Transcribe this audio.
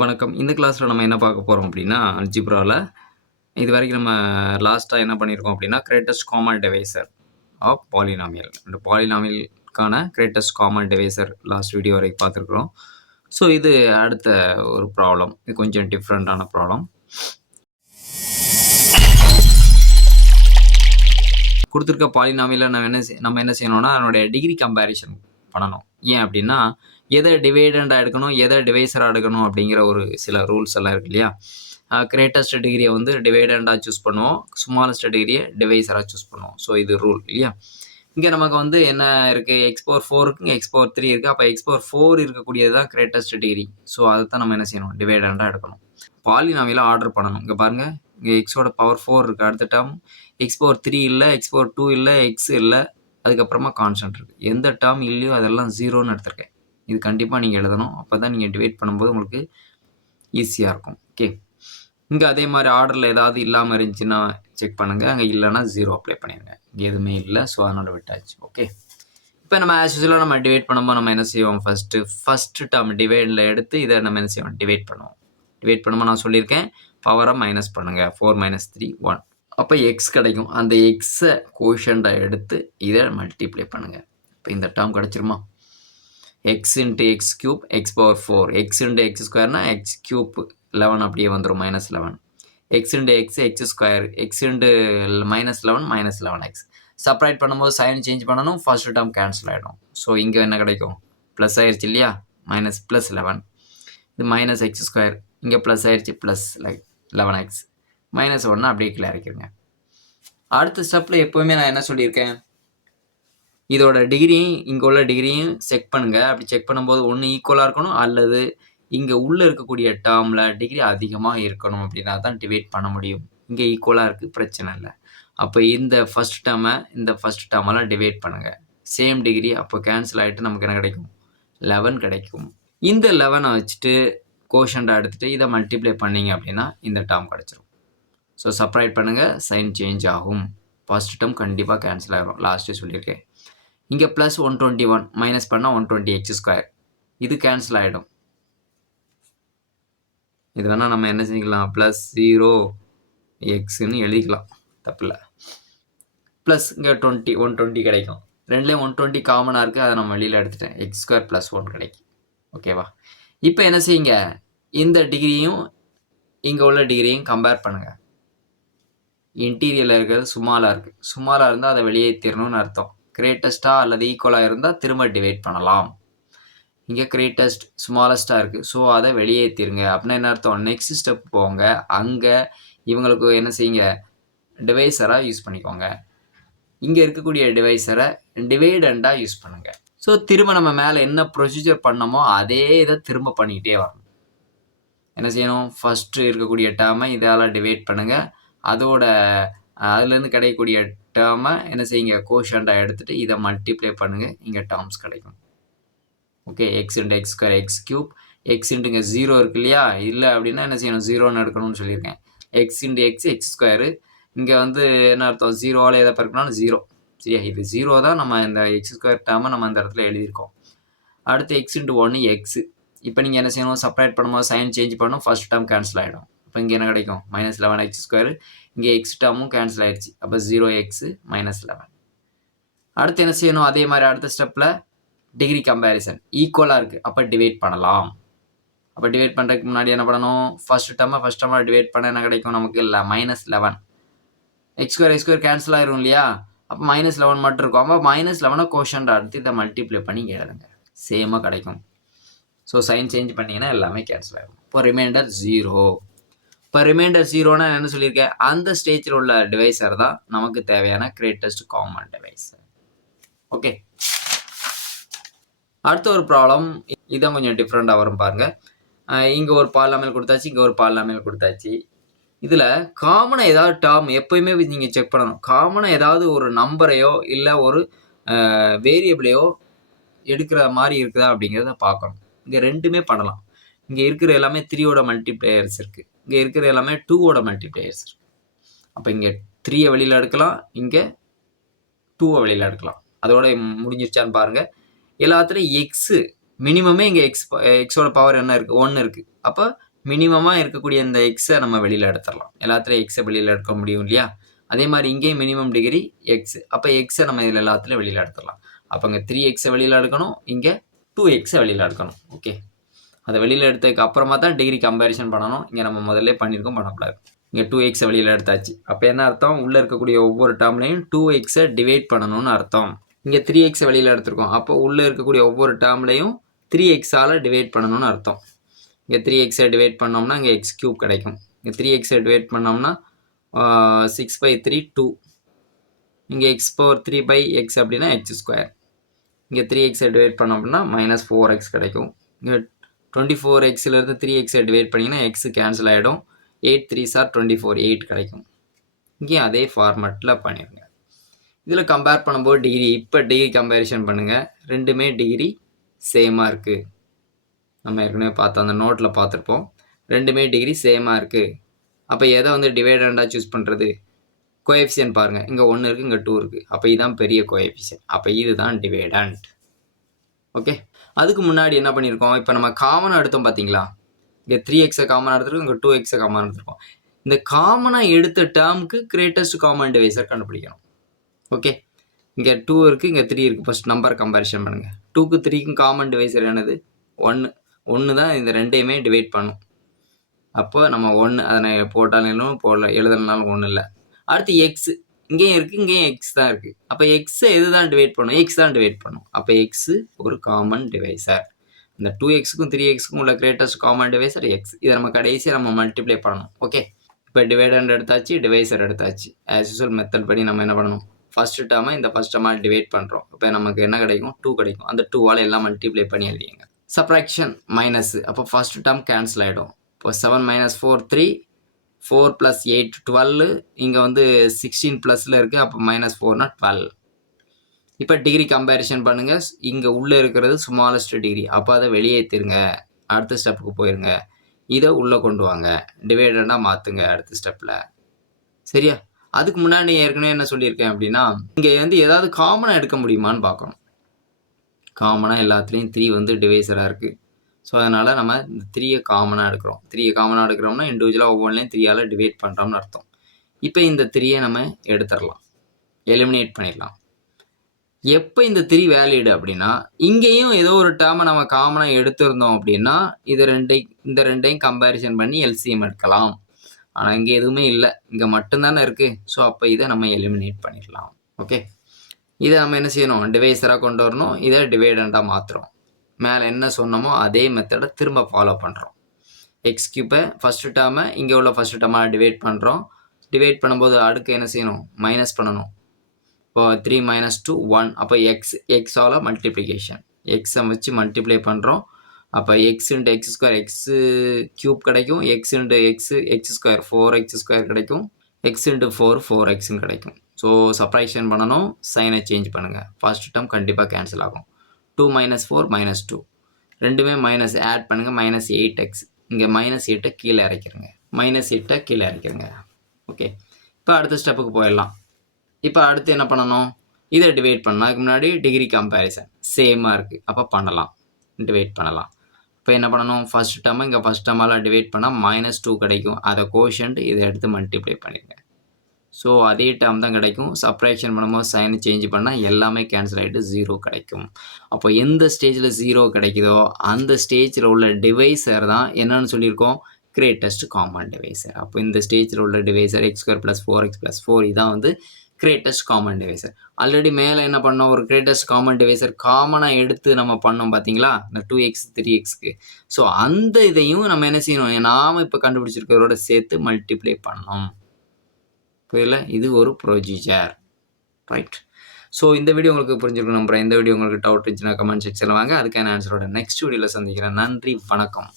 வணக்கம். இந்த கிளாஸில் நம்ம என்ன பார்க்க போகிறோம் அப்படின்னா, அல்ஜிப்ராவில் இது வரைக்கும் நம்ம லாஸ்ட்டாக என்ன பண்ணியிருக்கோம் அப்படின்னா, greatest common divisor of polynomial. இந்த பாலினாமியலுக்கான greatest common divisor last video வரைக்கும் பார்த்துருக்குறோம். ஸோ இது அடுத்த ஒரு ப்ராப்ளம். இது கொஞ்சம் டிஃப்ரெண்ட்டான ப்ராப்ளம். கொடுத்துருக்க பாலினாமியில் நம்ம என்ன செய்யணும்னா, அதனுடைய டிகிரி கம்பேரிசன் பண்ணணும். ஏன் அப்படின்னா, எதை டிவைடண்டாக எடுக்கணும், எதை டிவைசராக எடுக்கணும் அப்படிங்கிற ஒரு சில ரூல்ஸ் எல்லாம் இருக்கு இல்லையா. கிரேட்டஸ்ட் டிகிரியை வந்து டிவைடண்டாக சூஸ் பண்ணுவோம், ஸ்மாலஸ்ட் டிகிரியை டிவைசராக சூஸ் பண்ணுவோம். ஸோ இது ரூல் இல்லையா. இங்கே நமக்கு வந்து என்ன இருக்குது, எக்ஸ்போர் 4 இருக்குங்க, எக்ஸ்போர் 3 இருக்குது. அப்போ எக்ஸ்போர் 4 இருக்கக்கூடியது தான் கிரேட்டஸ்ட் டிகிரி. ஸோ அதை தான் நம்ம என்ன செய்யணும், டிவைடண்டாக எடுக்கணும். பாலினாமியில் ஆர்டர் பண்ணணும். இங்கே பாருங்கள், இங்கே எக்ஸோட பவர் 4 இருக்குது. அடுத்த டேர்ம் எக்ஸ்போர் 3 இல்லை, எக்ஸ்போர் 2 இல்லை, எக்ஸ் இல்லை, அதுக்கப்புறமா கான்ஸ்டன்ட் இருக்குது. எந்த டேர்ம் இல்லையோ அதெல்லாம் ஜீரோன்னு எடுத்திருக்கேன். இது கண்டிப்பாக நீங்கள் எழுதணும். அப்போ தான் நீங்கள் டிவைட் பண்ணும்போது உங்களுக்கு ஈஸியாக இருக்கும். ஓகே, இங்கே அதே மாதிரி ஆர்டரில் ஏதாவது இல்லாமல் இருந்துச்சுன்னா செக் பண்ணுங்கள். அங்கே இல்லைன்னா 0 அப்ளை பண்ணிடுங்க. இங்கே எதுவுமே இல்லை, ஸோ அதனோட விட்டாச்சு. ஓகே, இப்போ நம்ம ஆஸ் யூஸ்வலாக நம்ம டிவைட் பண்ணும்போது நம்ம என்ன செய்வோம், ஃபஸ்ட்டு டேர்ம் டிவைடில் எடுத்து இதை நம்ம என்ன செய்வோம், டிவைட் பண்ணுவோம். டிவைட் பண்ணும்போது நான் சொல்லியிருக்கேன், பவரை மைனஸ் பண்ணுங்கள். 4 - 3 1. அப்போ எக்ஸ் கிடைக்கும். அந்த எக்ஸை கோஷண்டாக எடுத்து இதை மல்டிப்ளை பண்ணுங்கள். இப்போ இந்த டேர்ம் கிடச்சிருமா, x into x cube x power 4, x into x ஸ்கொயர்னா எக்ஸ் கியூப் 11 அப்படியே வந்துடும், -11. X into x x square, x into -11 -11x. Separate பண்ணும்போது சைன் சேஞ்ச் பண்ணணும், ஃபர்ஸ்ட் டேர்ம் கேன்சல் ஆகிடும். ஸோ இங்கே என்ன கிடைக்கும், ப்ளஸ் ஆயிடுச்சு இல்லையா, -+11. இது -x ஸ்கொயர், இங்கே ப்ளஸ் ஆயிடுச்சு, +11x. -1 அப்படியே கீழே இறக்கிடுங்க. அடுத்த ஸ்டெப்பில் எப்போவுமே நான் என்ன சொல்லியிருக்கேன், இதோட டிகிரியும் இங்கே உள்ள டிகிரியும் செக் பண்ணுங்கள். அப்படி செக் பண்ணும்போது ஒன்று ஈக்குவலாக இருக்கணும், அல்லது இங்கே உள்ளே இருக்கக்கூடிய டேர்மில் டிகிரி அதிகமாக இருக்கணும். அப்படின்னா தான் டிவைட் பண்ண முடியும். இங்கே ஈக்குவலாக இருக்குது, பிரச்சனை இல்லை. அப்போ இந்த ஃபஸ்ட் டேர்மெல்லாம் டிவைட் பண்ணுங்கள். சேம் டிகிரி, அப்போ கேன்சல் ஆகிட்டு நமக்கு என்ன கிடைக்கும், 11 கிடைக்கும். இந்த 11 வச்சுட்டு கோஷண்டாக எடுத்துகிட்டு இதை மல்டிப்ளை பண்ணிங்க அப்படின்னா இந்த டேர்ம் கிடச்சிரும். ஸோ செப்பரேட் பண்ணுங்கள், சைன் சேஞ்ச் ஆகும். ஃபர்ஸ்ட் டேர்ம் கண்டிப்பாக கேன்சல் ஆகிடும், லாஸ்ட்டே சொல்லியிருக்கேன். இங்கே +121 மைனஸ் பண்ணால் 120x ஸ்கொயர், இது கேன்சல் ஆகிடும். இது வேணால் நம்ம என்ன செஞ்சுக்கலாம், +0xன்னு எழுதிக்கலாம், தப்பில்லை. ப்ளஸ் இங்கே 120 கிடைக்கும். ரெண்டுலேயும் 120 காமனாக இருக்குது, அதை நம்ம வெளியில் எடுத்துட்டேன். எக்ஸ் ஸ்கொயர் +1 கிடைக்கும். ஓகேவா. இப்போ என்ன செய்யுங்க, இந்த டிகிரியும் இங்கே உள்ள டிகிரியும் கம்பேர் பண்ணுங்கள். இன்டீரியரில் இருக்கிறது சுமாலாக இருக்குது. சுமாலாக இருந்தால் அதை வெளியேற்றிடணும்னு அர்த்தம். கிரேட்டஸ்ட்டாக அல்லது ஈக்குவலாக இருந்தால் திரும்ப டிவைட் பண்ணலாம். இங்கே கிரேட்டஸ்ட் ஸ்மாலஸ்ட்டாக இருக்குது, ஸோ அதை வெளியேற்றிருங்க. அப்படின்னா என்ன அர்த்தம், நெக்ஸ்ட் ஸ்டெப் போங்க, அங்கே இவங்களுக்கு என்ன செய்யுங்க, டிவைசராக யூஸ் பண்ணிக்கோங்க. இங்கே இருக்கக்கூடிய டிவைசரை டிவைடண்டாக யூஸ் பண்ணுங்கள். ஸோ திரும்ப நம்ம மேலே என்ன ப்ரொசீஜர் பண்ணமோ அதே இதை திரும்ப பண்ணிக்கிட்டே வரணும். என்ன செய்யணும், ஃபஸ்ட்டு இருக்கக்கூடிய டேர்மை இதால் டிவைட் பண்ணுங்கள். அதுலேருந்து கிடைக்கக்கூடிய டேர்மை என்ன செய்யுங்க, கோஷண்டாக எடுத்துகிட்டு இதை மல்டிப்ளை பண்ணுங்கள். இங்கே டேர்ம்ஸ் கிடைக்கும். Okay, X into X square X cube, X into இங்கே 0 இருக்கு இல்லையா, இல்லை அப்படின்னா என்ன செய்யணும், 0ன்னு எடுக்கணும்னு சொல்லியிருக்கேன். எக்ஸ் இன்ட்டு எக்ஸ் ஸ்கொயரு, இங்கே வந்து என்ன அர்த்தம், 0வால் எதை பெருக்கணும்னா 0. சரியா, இது 0 தான் நம்ம இந்த எக்ஸ் ஸ்கொயர் டேர்மை நம்ம இந்த இடத்துல எழுதியிருக்கோம். அடுத்து எக்ஸ் இன்ட்டு 1 எக்ஸு. இப்போ நீங்கள் என்ன செய்யணும், செப்பரேட் பண்ணும்போது சைன் சேஞ்ச் பண்ணணும், ஃபர்ஸ்ட் டேர்ம் கேன்சல் ஆகிடும். இப்போ இங்கே என்ன கிடைக்கும், -11x ஸ்கொயர், இங்கே எக்ஸ் டேர்மும் கேன்சல் ஆகிடுச்சு. அப்போ 0x -11. அடுத்து என்ன செய்யணும், அதே மாதிரி அடுத்த ஸ்டெப்பில் டிகிரி கம்பேரிசன் ஈக்குவலாக இருக்குது, அப்போ டிவைட் பண்ணலாம். அப்போ டிவைட் பண்ணுறதுக்கு முன்னாடி என்ன பண்ணணும், ஃபர்ஸ்ட் டேர்மை டிவைட் பண்ண என்ன கிடைக்கும் நமக்கு, இல்லை -11. எக்ஸ் ஸ்கொயர் கேன்சல் ஆயிரும் இல்லையா, அப்போ -11 மட்டும் இருக்கும். அப்போ -11 கோஷண்டாக எடுத்து இதை மல்டிப்ளை பண்ணி எழுதுங்க, சேமாக கிடைக்கும். ஸோ சைன் சேஞ்ச் பண்ணிங்கன்னா எல்லாமே கேன்சல் ஆகும். இப்போ ரிமைண்டர் 0. இப்போ ரிமைண்டர் 0னா என்ன சொல்லியிருக்கேன், அந்த ஸ்டேஜில் உள்ள டிவைசர் தான் நமக்கு தேவையான கிரேட்டஸ்ட் காமன் டிவைசர். ஓகே, அடுத்த ஒரு ப்ராப்ளம், இதான் கொஞ்சம் டிஃப்ரெண்ட்டாக வரும் பாருங்கள். இங்கே ஒரு பாலினாமியல் கொடுத்தாச்சு, இங்கே ஒரு பாலினாமியல் கொடுத்தாச்சு. இதில் காமனாக ஏதாவது டேர்ம் எப்போயுமே நீங்கள் செக் பண்ணணும். காமனாக ஏதாவது ஒரு நம்பரையோ இல்லை ஒரு வேரியபிளையோ எடுக்கிற மாதிரி இருக்குதா அப்படிங்கிறத பார்க்கணும். இங்கே ரெண்டுமே பண்ணலாம். இங்கே இருக்கிற எல்லாமே 3யோட மல்டிப்ளேயர்ஸ் இருக்குது, இங்கே இருக்கிற எல்லாமே 2வோட மல்டிப்ளேயர்ஸ் இருக்குது. அப்போ இங்கே 3யை வெளியில் எடுக்கலாம், இங்கே 2வை வெளியில் எடுக்கலாம். அதோட முடிஞ்சிருச்சான்னு பாருங்கள். எல்லாத்துலேயும் எக்ஸு மினிமமே இங்கே எக்ஸோட பவர் என்ன இருக்குது, 1 இருக்குது. அப்போ மினிமமாக இருக்கக்கூடிய இந்த எக்ஸை நம்ம வெளியில் எடுத்துடலாம். எல்லாத்துலேயும் எக்ஸை வெளியில் எடுக்க முடியும் இல்லையா? அதே மாதிரி இங்கேயும் மினிமம் டிகிரி எக்ஸ். அப்போ எக்ஸை நம்ம இதில் எல்லாத்துலேயும் வெளியில் எடுத்துடலாம். அப்போ இங்கே 3x வெளியில் எடுக்கணும், இங்கே 2x வெளியில் எடுக்கணும். ஓகே, அதை வெளியில் எடுத்ததுக்கு அப்புறமா தான் டிகிரி கம்பேரிசன் பண்ணணும். இங்கே நம்ம முதல்ல பண்ணியிருக்கோம், பண்ணக்கூடாது. இங்கே 2x வெளியில் எடுத்தாச்சு. அப்போ என்ன அர்த்தம்? உள்ளே இருக்கக்கூடிய ஒவ்வொரு டேர்ம்லையும் 2xை டிவைட் பண்ணணும்னு அர்த்தம். இங்கே 3x வெளியில் எடுத்திருக்கோம். அப்போ உள்ளே இருக்கக்கூடிய ஒவ்வொரு டேர்ம்லையும் 3xால் டிவைட் பண்ணணும்னு அர்த்தம். இங்கே 3xை டிவைட் பண்ணோம்னா இங்கே x கியூப் கிடைக்கும். இங்கே 3xை டிவைட் பண்ணோம்னா 6/3 2. இங்கே x⁴x அப்படின்னா x². இங்கே 3xை டிவைட் பண்ணோம் அப்படின்னா -4x கிடைக்கும். இங்கே 24xலேருந்து 3xை டிவைட் பண்ணிங்கன்னா x கேன்சல் ஆகிடும். 8 3s are 24, 8 கிடைக்கும். இங்கேயும் அதே ஃபார்மேட்டில் பண்ணிடுங்க. இதில் கம்பேர் பண்ணும்போது டிகிரி, இப்போ டிகிரி கம்பேரிசன் பண்ணுங்கள். ரெண்டுமே டிகிரி சேமாக இருக்குது. நம்ம ஏற்கனவே பார்த்தோம், அந்த நோட்டில் பார்த்துருப்போம். ரெண்டுமே டிகிரி சேமாக இருக்குது. அப்போ எதை வந்து டிவைடண்டாக சூஸ் பண்ணுறது? கோஎஃபிஷியன்ட் பாருங்கள், இங்கே 1 இருக்குது, இங்கே 2 இருக்குது. அப்போ இதுதான் பெரிய கோஎஃபிஷியன்ட். அப்போ இதுதான் டிவைடண்ட். ஓகே, அதுக்கு முன்னாடி என்ன பண்ணியிருக்கோம்? இப்போ நம்ம காமனாக எடுத்தோம் பார்த்தீங்களா? இங்கே 3xை காமனாக எடுத்துருக்கோம், இங்கே 2xை காமனாக எடுத்துருக்கோம். இந்த காமனாக எடுத்த டேர்முக்கு கிரேட்டஸ்ட் காமன் டிவைசர் கண்டுபிடிக்கணும். ஓகே, இங்கே 2 இருக்குது, இங்கே 3 இருக்குது. ஃபர்ஸ்ட் நம்பர் கம்பேரிசன் பண்ணுங்கள். 2க்கும் 3க்கும் காமன் டிவைசர் என்னது? 1 தான். இந்த ரெண்டையுமே டிவைட் பண்ணும். அப்போ நம்ம 1 அதனை போட்டாலும் எழுதலைனாலும் ஒன்றும் இல்லை. அடுத்து எக்ஸ் இங்கேயும் இருக்குது, இங்கேயும் எக்ஸ் தான் இருக்குது. அப்போ எக்ஸை எது தான் டிவைட் பண்ணும்? எக்ஸ் தான் டிவைட் பண்ணும். அப்போ எக்ஸு ஒரு காமன் டிவைசர். இந்த 2xக்கும் 3xக்கும் உள்ள கிரேட்டஸ்ட் காமன் டிவைசர் எக்ஸ். இதை நம்ம கடைசியாக நம்ம மல்டிப்ளை பண்ணணும். ஓகே, இப்போ டிவைடண்ட் எடுத்தாச்சு, டிவைசர் எடுத்தாச்சு. ஆஸ் யூஸ்வல் மெத்தட் படி நம்ம என்ன பண்ணணும்? ஃபர்ஸ்ட் டேர்மை இந்த ஃபர்ஸ்ட் டேர்மாக டிவைட் பண்ணுறோம். இப்போ நமக்கு என்ன கிடைக்கும்? 2 கிடைக்கும். அந்த 2வால் எல்லாம் மல்டிப்ளை பண்ணி எழுதிங்க. சப்ராக்ஷன் மைனஸ், அப்போ ஃபர்ஸ்ட் டேர்ம் கேன்சல் ஆகிடும். இப்போ 7 - 4 3, 4 + 8 12. இங்கே வந்து 16 ப்ளஸில் இருக்குது. அப்போ -4னா 12. இப்போ டிகிரி கம்பேரிசன் பண்ணுங்கள். இங்கே உள்ளே இருக்கிறது ஸ்மாலஸ்ட் டிகிரி. அப்போ அதை வெளியேற்றிருங்க, அடுத்த ஸ்டெப்புக்கு போயிருங்க. இதை உள்ளே கொண்டு வாங்க, டிவைடண்டாக மாற்றுங்க அடுத்த ஸ்டெப்பில். சரியா? அதுக்கு முன்னாடி ஏற்கனவே என்ன சொல்லியிருக்கேன் அப்படின்னா, இங்கே வந்து ஏதாவது காமனாக எடுக்க முடியுமான்னு பார்க்கணும். காமனாக எல்லாத்துலேயும் 3 வந்து டிவைசராக இருக்குது. ஸோ அதனால் நம்ம இந்த 3யை காமனாக எடுக்கிறோம். 3யை காமனாக எடுக்கிறோம்னா இண்டிவிஜுவலாக ஒவ்வொன்றிலையும் 3ஆல் டிவைட் பண்ணுறோம்னு அர்த்தம். இப்போ இந்த 3யை நம்ம எடுத்துடலாம், எலிமினேட் பண்ணிடலாம். எப்போ இந்த 3 வேலிடு அப்படின்னா, இங்கேயும் ஏதோ ஒரு டேர்மை நம்ம காமனாக எடுத்திருந்தோம் அப்படின்னா இந்த ரெண்டையும் கம்பேரிசன் பண்ணி எல்சிஎம் எடுக்கலாம். ஆனால் இங்கே எதுவுமே இல்லை, இங்கே மட்டும்தானே இருக்குது. ஸோ அப்போ இதை நம்ம எலிமினேட் பண்ணிடலாம். ஓகே, இதை நம்ம என்ன செய்யணும்? டிவைசராக கொண்டு வரணும். இதை டிவைடண்டாக மாற்றுறோம். மேலே என்ன சொன்னோமோ அதே மெத்தடை திரும்ப ஃபாலோ பண்ணுறோம். எக்ஸ் கியூப்பை ஃபஸ்ட்டு டேர்மை இங்கே உள்ள ஃபஸ்ட்டு டேர்மாக டிவைட் பண்ணுறோம். டிவைட் பண்ணும்போது அடுக்கு என்ன செய்யணும்? மைனஸ் பண்ணணும். இப்போ 3 - 2 1. அப்போ எக்ஸால் மல்டிப்ளிகேஷன், எக்ஸை வச்சு மல்டிப்ளை பண்ணுறோம். அப்போ X into x², x cube கிடைக்கும். எக்ஸ் இன்ட்டு x² 4x² கிடைக்கும். எக்ஸ் இன்ட்டு 4 4xன்னு கிடைக்கும். ஸோ சப்ராக்ஷன் பண்ணணும், சைனை சேஞ்ச் பண்ணுங்கள். ஃபர்ஸ்ட் டேர்ம் கண்டிப்பாக கேன்சல் ஆகும். 2 - 4 -2. ரெண்டுமே மைனஸ் ஆட் பண்ணுங்கள், -8x. இங்கே -8ஐ கீழே இறக்கிடுங்க, -8ஐ கீழே இறக்கிடுங்க. ஓகே, இப்போ அடுத்த ஸ்டெப்புக்கு போயிடலாம். இப்போ அடுத்து என்ன பண்ணணும்? இதை டிவைட் பண்ணலாம். அதுக்கு முன்னாடி டிகிரி கம்பேரிசன் சேமாக இருக்குது, அப்போ பண்ணலாம், டிவைட் பண்ணலாம். இப்போ என்ன பண்ணணும்? ஃபர்ஸ்ட் டேர்மை இங்கே ஃபர்ஸ்ட் டேர்மால் டிவைட் பண்ணால் -2 கிடைக்கும். அதை கோஷன்ட் இதை எடுத்து மல்டிப்ளை பண்ணிடுங்க. ஸோ அதே டேர்ம் தான் கிடைக்கும். சப்ராக்ஷன் பண்ணும்போது சைனை சேஞ்ச் பண்ணால் எல்லாமே கேன்சல் ஆகிட்டு 0 கிடைக்கும். அப்போ எந்த ஸ்டேஜில் 0 கிடைக்குதோ அந்த ஸ்டேஜில் உள்ள டிவைசர் தான் என்னன்னு சொல்லியிருக்கோம்? Greatest common divisor. அப்போ இந்த ஸ்டேஜில் உள்ள டிவைசர் x² + 4x + 4, இதான் வந்து கிரேட்டஸ்ட் காமன் டிவைசர். ஆல்ரெடி மேலே என்ன பண்ணோம்? ஒரு கிரேட்டஸ்ட் காமன் டிவைசர் காமனாக எடுத்து நம்ம பண்ணோம் பார்த்தீங்களா, இந்த 2x 3xக்கு. ஸோ அந்த இதையும் நம்ம என்ன செய்யணும்? நாம் இப்போ கண்டுபிடிச்சிருக்கிறதோட சேர்த்து மல்டிப்ளை பண்ணணும். புரியல? இது ஒரு ப்ரொசீஜர், ரைட்? ஸோ இந்த வீடியோ உங்களுக்கு புரிஞ்சிருக்கும் நம்புறேன். இந்த வீடியோ உங்களுக்கு டவுட் இருந்துச்சுன்னா கமெண்ட் செக்ஷனில் வாங்க, அதுக்கான ஆன்சரோட நெக்ஸ்ட் வீடியோவில் சந்திக்கிறேன். நன்றி, வணக்கம்.